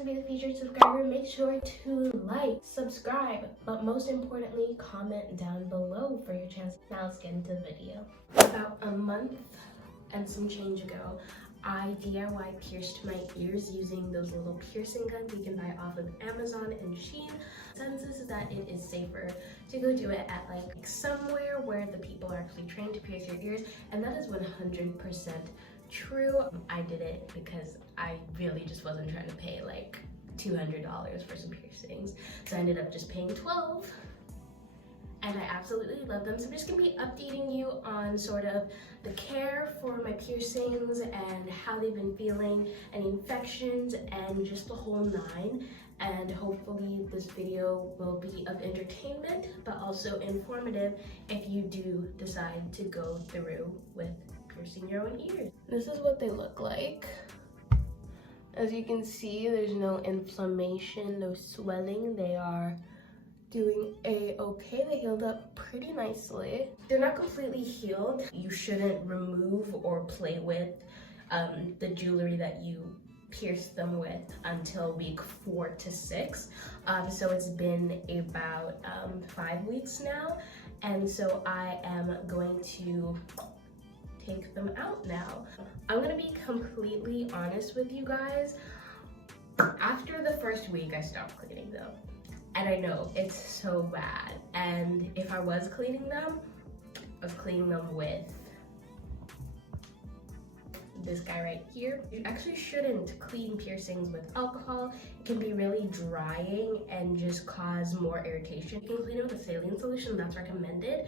to be the featured subscriber, make sure to like, subscribe, but most importantly, comment down below for your chance. Now let's get into the video. About a month and some change ago, I DIY pierced my ears using those little piercing guns you can buy off of Amazon and Shein. Consensus is that it is safer to go do it at like somewhere where the people are actually trained to pierce your ears, and that is 100% true. I did it because I really just wasn't trying to pay like $200 for some piercings, so I ended up just paying $12. And I absolutely love them. So I'm just gonna be updating you on sort of the care for my piercings and how they've been feeling, any infections, and just the whole nine. And hopefully this video will be of entertainment, but also informative if you do decide to go through with piercing your own ears. This is what they look like. As you can see, there's no inflammation, no swelling. They are doing a-okay. They healed up pretty nicely. They're not completely healed. You shouldn't remove or play with the jewelry that you pierce them with until week 4 to 6. So it's been about 5 weeks now, and so I am going to take them out now. I'm gonna be completely honest with you guys. After the first week, I stopped cleaning them. And I know it's so bad. And if I was cleaning them, I was cleaning them with this guy right here. You actually shouldn't clean piercings with alcohol. It can be really drying and just cause more irritation. You can clean it with a saline solution, that's recommended,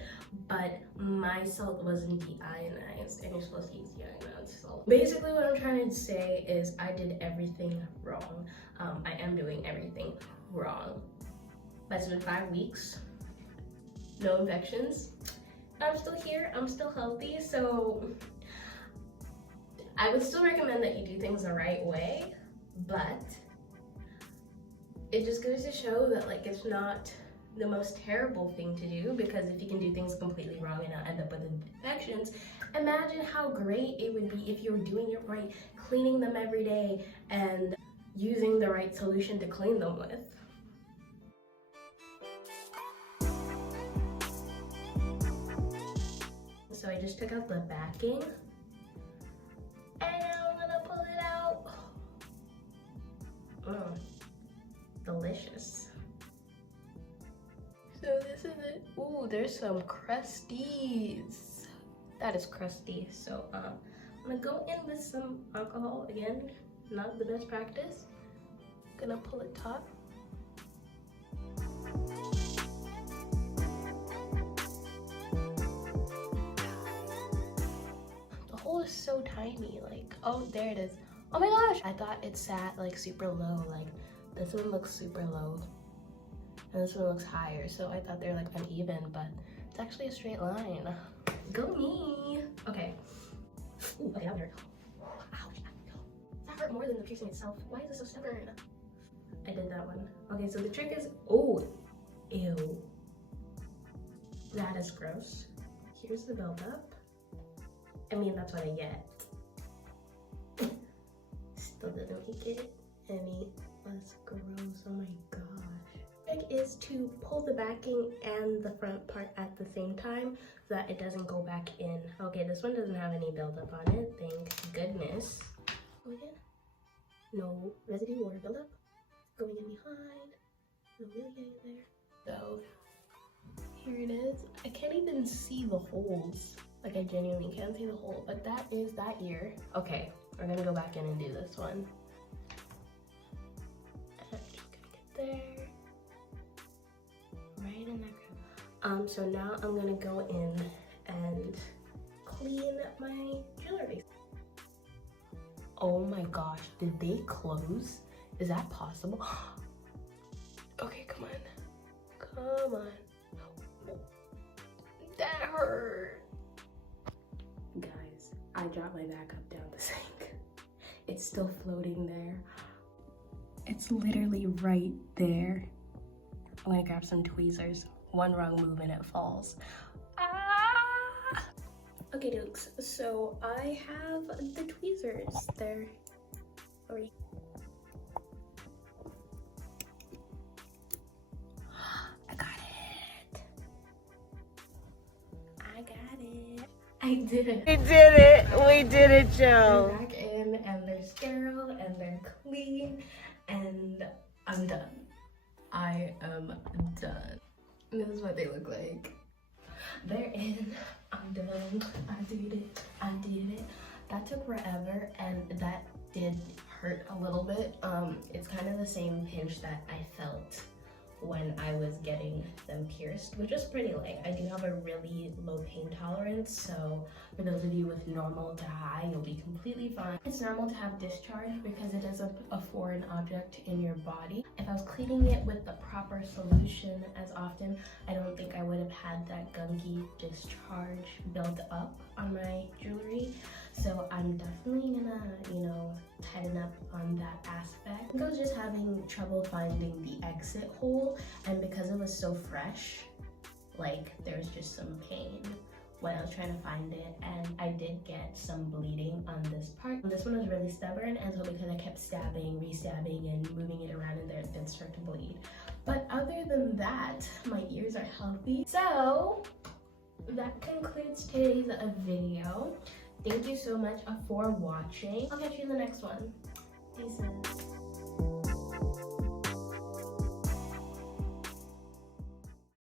but my salt wasn't deionized, and you're supposed to use deionized salt. Basically what I'm trying to say is I did everything wrong. I am doing everything wrong. But it's been 5 weeks, no infections. I'm still here, I'm still healthy, so I would still recommend that you do things the right way, but it just goes to show that like it's not the most terrible thing to do, because if you can do things completely wrong and not end up with infections, imagine how great it would be if you were doing it right, cleaning them every day and using the right solution to clean them with. So I just took out the backing, and now I'm gonna pull it out. Delicious. So this is it. Ooh, there's some crusties. That is crusty. So I'm gonna go in with some alcohol again. Not the best practice. Gonna pull it taut. Is so tiny, like, oh, there it is. Oh my gosh, I thought it sat like super low. Like this one looks super low and this one looks higher, so I thought they're like uneven, but it's actually a straight line. Go me. Okay. Ooh, okay, that hurt. Ouch. That hurt more than the piercing itself. Why is it so stubborn? I did that one. Okay, so the trick is, oh, ew, that is gross. Here's the buildup. I mean, that's what I get. Still didn't make it any less gross. Oh my gosh. The trick is to pull the backing and the front part at the same time so that it doesn't go back in. Okay, this one doesn't have any buildup on it, thank goodness. Go again. No residue or buildup. Going in behind. No really getting there. So here it is. I can't even see the holes. Like, I genuinely can't see the hole, but that is that ear. Okay, we're gonna go back in and do this one. I'm just gonna get there. Right in there. So now I'm gonna go in and clean my jewelry. Oh my gosh, did they close? Is that possible? Okay, come on. Come on. That hurt. Guys, I dropped my backup down the sink. It's still floating there. It's literally right there. I'm gonna grab some tweezers. One wrong move and it falls. Ah! Okay, Dukes, so I have the tweezers. They're I did it. We did it. We did it, They're Joe. back in and they're sterile and they're clean and I'm done. I am done. This is what they look like. They're in. I'm done. I did it. I did it. That took forever and that did hurt a little bit. It's kind of the same pinch that I felt when I was getting them pierced, which is pretty light. I do have a really low pain tolerance, so for those of you with normal to high, you'll be completely fine. It's normal to have discharge because it is a foreign object in your body. If I was cleaning it with the proper solution as often, I don't think I would have had that gunky discharge build up on my jewelry. So I'm definitely gonna, tighten up on that aspect. I think I was just having trouble finding the exit hole, and because it was so fresh, like there was just some pain when I was trying to find it, and I did get some bleeding on this part. This one was really stubborn, and so because I kept stabbing, re-stabbing, and moving it around in there, it did start to bleed. But other than that, my ears are healthy. So that concludes today's video. Thank you so much for watching. I'll catch you in the next one. Peace.